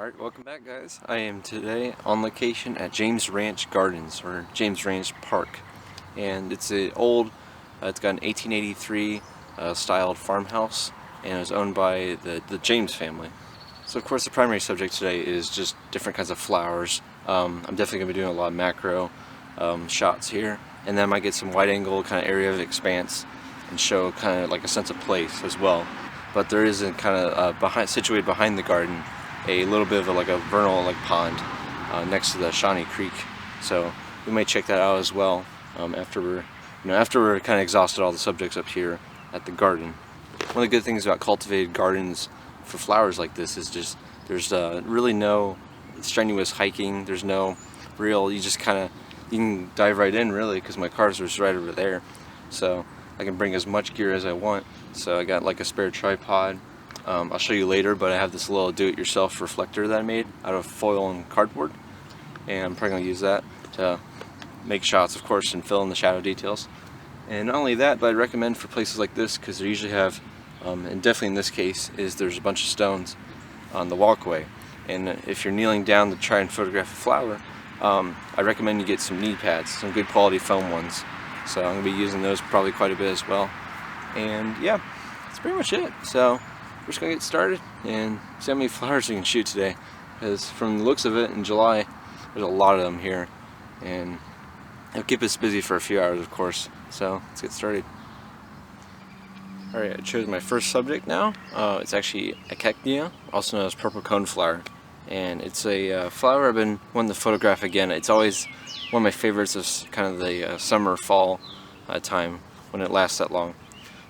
Alright, welcome back guys. I am today on location at James Ranch Gardens, or James Ranch Park. And it's an old, it's got an 1883 styled farmhouse, and it was owned by the James family. So of course the primary subject today is just different kinds of flowers. I'm definitely going to be doing a lot of macro shots here, and then I might get some wide angle kind of area of expanse and show kind of like a sense of place as well. But there is a kind of situated behind the garden a little bit of a vernal pond next to the Shawnee Creek, so we may check that out as well after we're kind of exhausted all the subjects up here at the garden. One of the good things about cultivated gardens for flowers like this is just there's really no strenuous hiking. There's no real, you can dive right in really, because my car's just right over there, so I can bring as much gear as I want. So I got like a spare tripod. I'll show you later, but I have this little do-it-yourself reflector that I made out of foil and cardboard, and I'm probably going to use that to make shots, of course, and fill in the shadow details. And not only that, but I recommend for places like this, because they usually have, and definitely in this case, there's a bunch of stones on the walkway, and if you're kneeling down to try and photograph a flower, I recommend you get some knee pads, some good quality foam ones. So I'm going to be using those probably quite a bit as well. And yeah, that's pretty much it. So we're just going to get started and see how many flowers we can shoot today, because from the looks of it, in July there's a lot of them here, and it'll keep us busy for a few hours, of course. So let's get started. Alright, I chose my first subject now. It's actually a cacnea, also known as purple coneflower, and it's a flower I've been wanting to photograph again. It's always one of my favorites of kind of the summer, fall time when it lasts that long.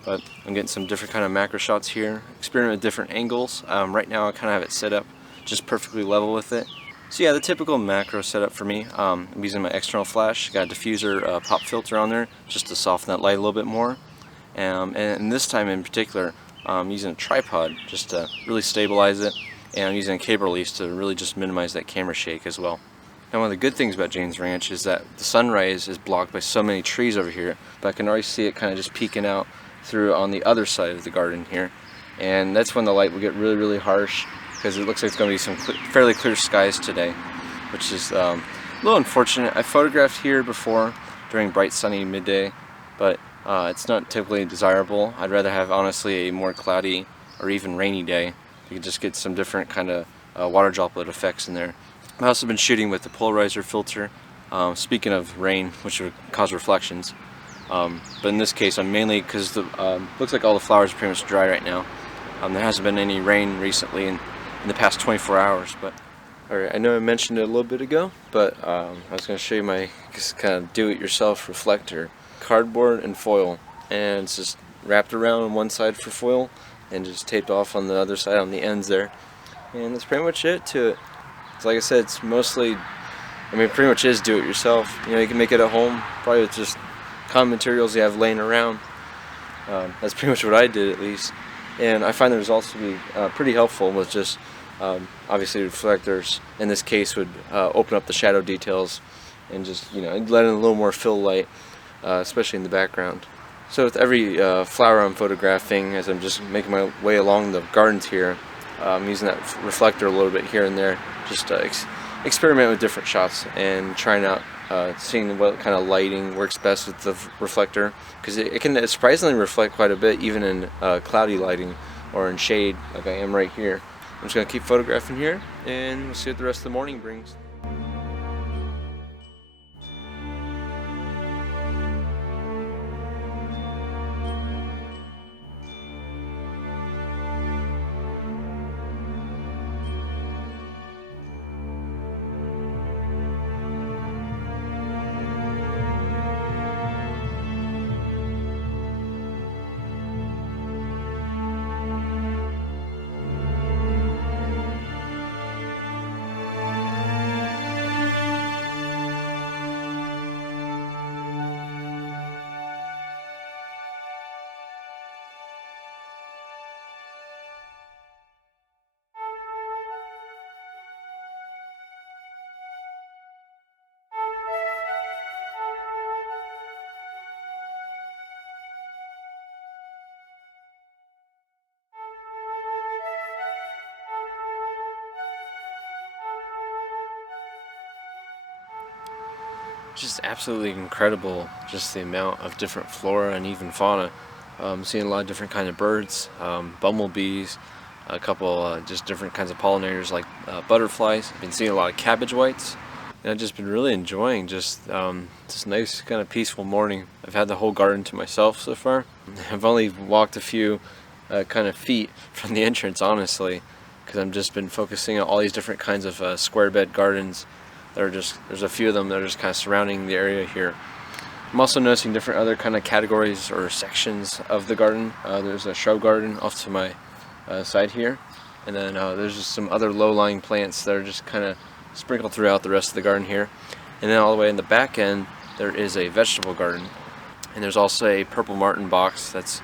But I'm getting some different kind of macro shots here, experiment with different angles. Right now I kind of have it set up just perfectly level with it. So yeah, the typical macro setup for me. I'm using my external flash, got a diffuser pop filter on there just to soften that light a little bit more. And this time in particular, I'm using a tripod just to really stabilize it, and I'm using a cable release to really just minimize that camera shake as well. Now, one of the good things about James Ranch is that the sunrise is blocked by so many trees over here, but I can already see it kind of just peeking out through on the other side of the garden here, and that's when the light will get really harsh, because it looks like it's going to be some fairly clear skies today, which is a little unfortunate. I photographed here before during bright sunny midday, but it's not typically desirable. I'd rather have honestly a more cloudy or even rainy day. You can just get some different kind of water droplet effects in there. I've also been shooting with the polarizer filter, speaking of rain, which would cause reflections. But in this case, I'm mainly, because the looks like all the flowers are pretty much dry right now. There hasn't been any rain recently in the past 24 hours. But alright, I know I mentioned it a little bit ago, but I was going to show you my kind of do-it-yourself reflector, cardboard and foil, and it's just wrapped around on one side for foil and just taped off on the other side on the ends there, and that's pretty much it to it. So like I said, it's mostly, pretty much is do-it-yourself. You can make it at home, probably with just common materials you have laying around. That's pretty much what I did, at least, and I find the results to be pretty helpful with just obviously reflectors. In this case, would open up the shadow details and just let in a little more fill light, especially in the background. So with every flower I'm photographing, as I'm just making my way along the gardens here, I'm using that reflector a little bit here and there, just to experiment with different shots and trying out seeing what kind of lighting works best with the reflector, because it can surprisingly reflect quite a bit even in cloudy lighting or in shade like I am right here. I'm just going to keep photographing here, and we'll see what the rest of the morning brings. Just absolutely incredible, just the amount of different flora and even fauna. Seeing a lot of different kinds of birds, bumblebees, a couple just different kinds of pollinators like butterflies. I've been seeing a lot of cabbage whites, and I've just been really enjoying just this nice kind of peaceful morning. I've had the whole garden to myself so far. I've only walked a few kind of feet from the entrance, honestly, because I've just been focusing on all these different kinds of square bed gardens. There's a few of them that are just kind of surrounding the area here. I'm also noticing different other kind of categories or sections of the garden. There's a shrub garden off to my side here, and then there's just some other low-lying plants that are just kind of sprinkled throughout the rest of the garden here. And then all the way in the back end there is a vegetable garden, and there's also a purple martin box that's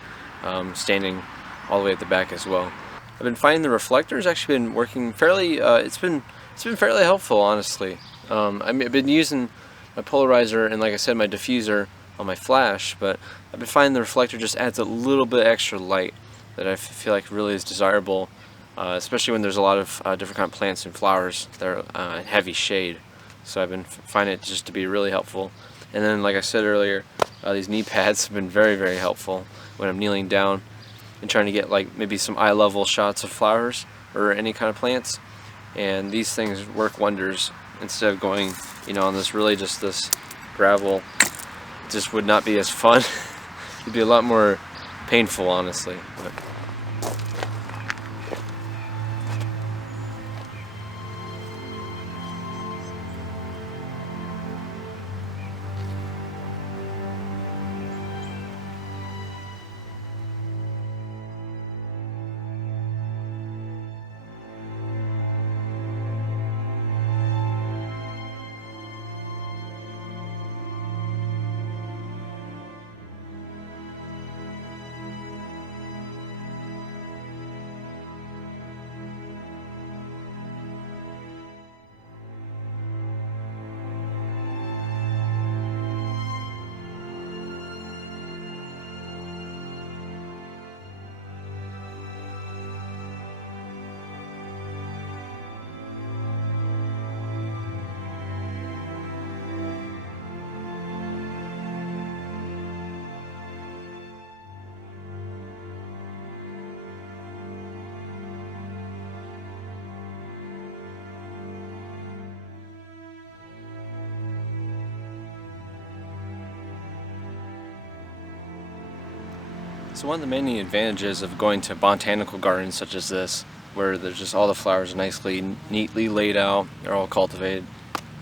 standing all the way at the back as well. I've been finding the reflector's actually been working fairly. It's been fairly helpful, honestly. I've been using my polarizer and, like I said, my diffuser on my flash, but I've been finding the reflector just adds a little bit extra light that I feel like really is desirable, especially when there's a lot of different kind of plants and flowers that are in heavy shade. So I've been finding it just to be really helpful. And then, like I said earlier, these knee pads have been very, very helpful when I'm kneeling down and trying to get like maybe some eye level shots of flowers or any kind of plants. And these things work wonders. Instead of going, on this gravel, it just would not be as fun. It'd be a lot more painful, honestly. But so one of the many advantages of going to botanical gardens such as this, where there's just all the flowers nicely, neatly laid out, they're all cultivated,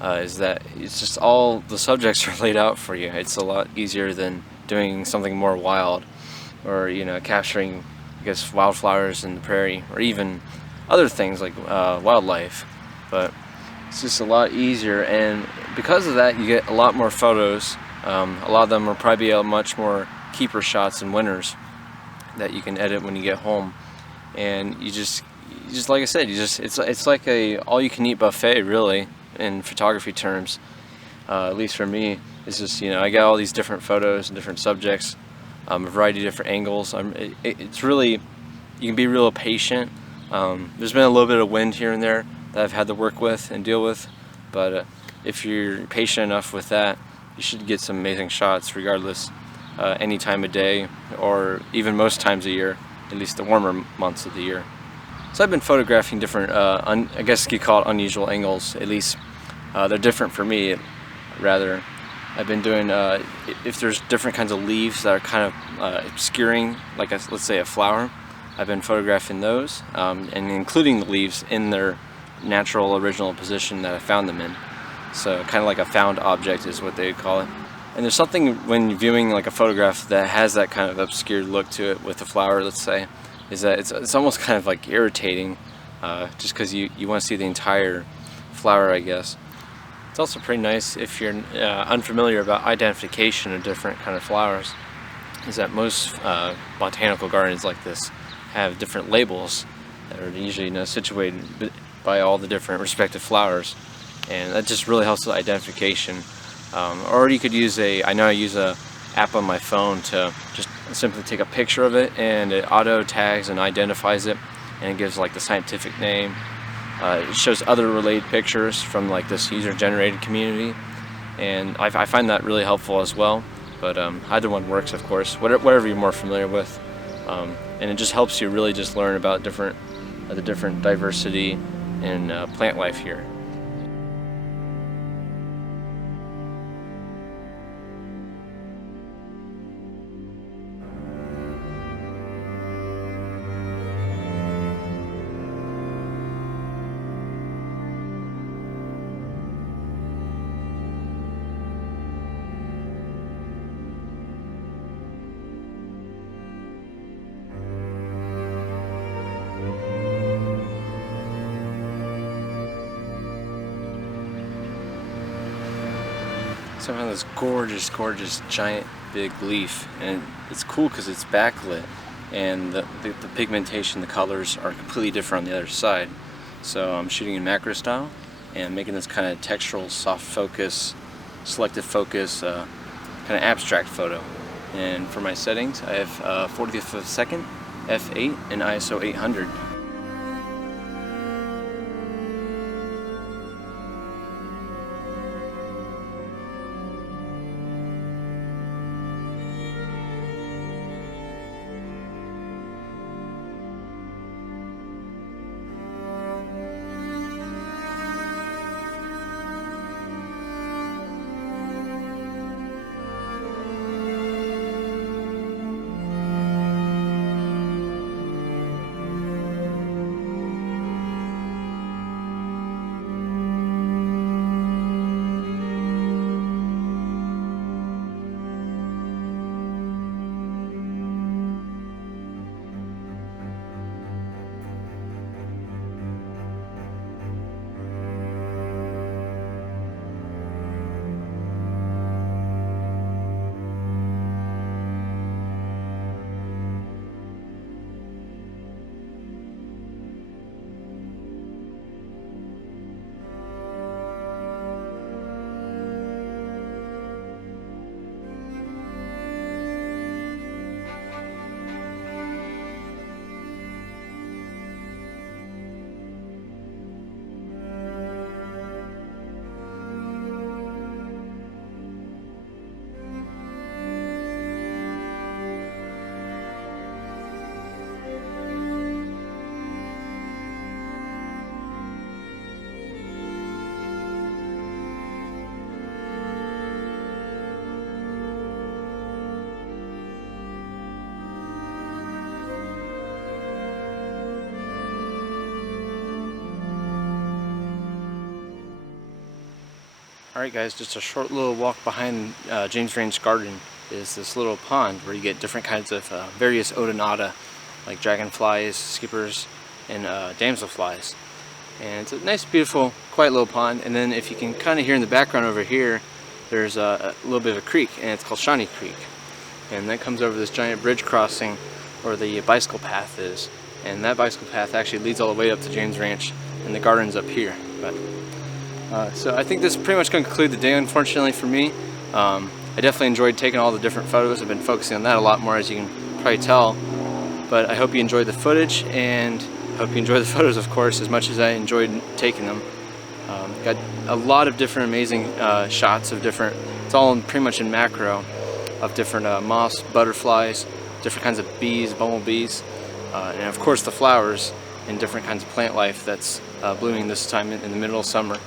is that it's just all the subjects are laid out for you. It's a lot easier than doing something more wild, or capturing, I guess, wildflowers in the prairie, or even other things like wildlife. But it's just a lot easier, and because of that, you get a lot more photos. A lot of them will probably be much more keeper shots and winners that you can edit when you get home. And you just like I said, it's like a all-you-can-eat buffet, really, in photography terms. At least for me, it's just I got all these different photos and different subjects, a variety of different angles. It's really, you can be real patient. There's been a little bit of wind here and there that I've had to work with and deal with, but if you're patient enough with that, you should get some amazing shots regardless, any time of day, or even most times a year, at least the warmer months of the year. So I've been photographing different, I guess you could call it unusual angles. At least they're different for me, rather. I've been doing, if there's different kinds of leaves that are kind of obscuring, like let's say a flower, I've been photographing those, and including the leaves in their natural original position that I found them in. So kind of like a found object is what they would call it. And there's something when viewing like a photograph that has that kind of obscured look to it with the flower, let's say, is that it's almost kind of like irritating, just because you want to see the entire flower, I guess. It's also pretty nice if you're unfamiliar about identification of different kind of flowers, is that most botanical gardens like this have different labels that are usually situated by all the different respective flowers, and that just really helps with identification. Or you could use I know I use a app on my phone to just simply take a picture of it, and it auto tags and identifies it, and it gives like the scientific name. It shows other related pictures from like this user-generated community, and I find that really helpful as well. But either one works, of course, whatever you're more familiar with, and it just helps you really just learn about the different diversity in plant life here. So I have this gorgeous giant big leaf, and it's cool because it's backlit, and the pigmentation, the colors are completely different on the other side. So I'm shooting in macro style and making this kind of textural, soft focus, selective focus, kind of abstract photo. And for my settings, I have 40th of a second, f8, and ISO 800. Alright guys, just a short little walk behind James Ranch Garden is this little pond where you get different kinds of various odonata, like dragonflies, skippers, and damselflies. And it's a nice, beautiful, quiet little pond. And then if you can kind of hear in the background over here, there's a little bit of a creek, and it's called Shawnee Creek. And that comes over this giant bridge crossing where the bicycle path is. And that bicycle path actually leads all the way up to James Ranch, and the garden's up here. So I think this is pretty much going to conclude the day, unfortunately for me. I definitely enjoyed taking all the different photos. I've been focusing on that a lot more, as you can probably tell. But I hope you enjoyed the footage, and I hope you enjoy the photos, of course, as much as I enjoyed taking them. Got a lot of different amazing shots of different, it's all pretty much in macro, of different moths, butterflies, different kinds of bees, bumblebees, and of course the flowers and different kinds of plant life that's blooming this time in the middle of summer.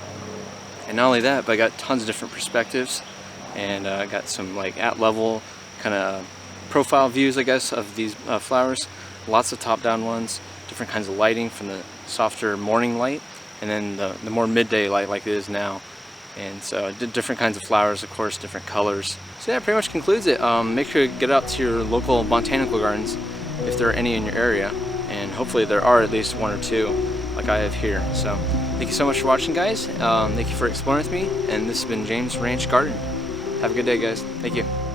And not only that, but I got tons of different perspectives, and I got some like at level kind of profile views, I guess, of these flowers. Lots of top-down ones, different kinds of lighting, from the softer morning light and then the more midday light like it is now. And so I did different kinds of flowers, of course, different colors. So yeah, pretty much concludes it. Make sure to get out to your local botanical gardens if there are any in your area, and hopefully there are at least one or two like I have here. So thank you so much for watching, guys. Thank you for exploring with me, and this has been James Ranch Garden. Have a good day, guys. Thank you.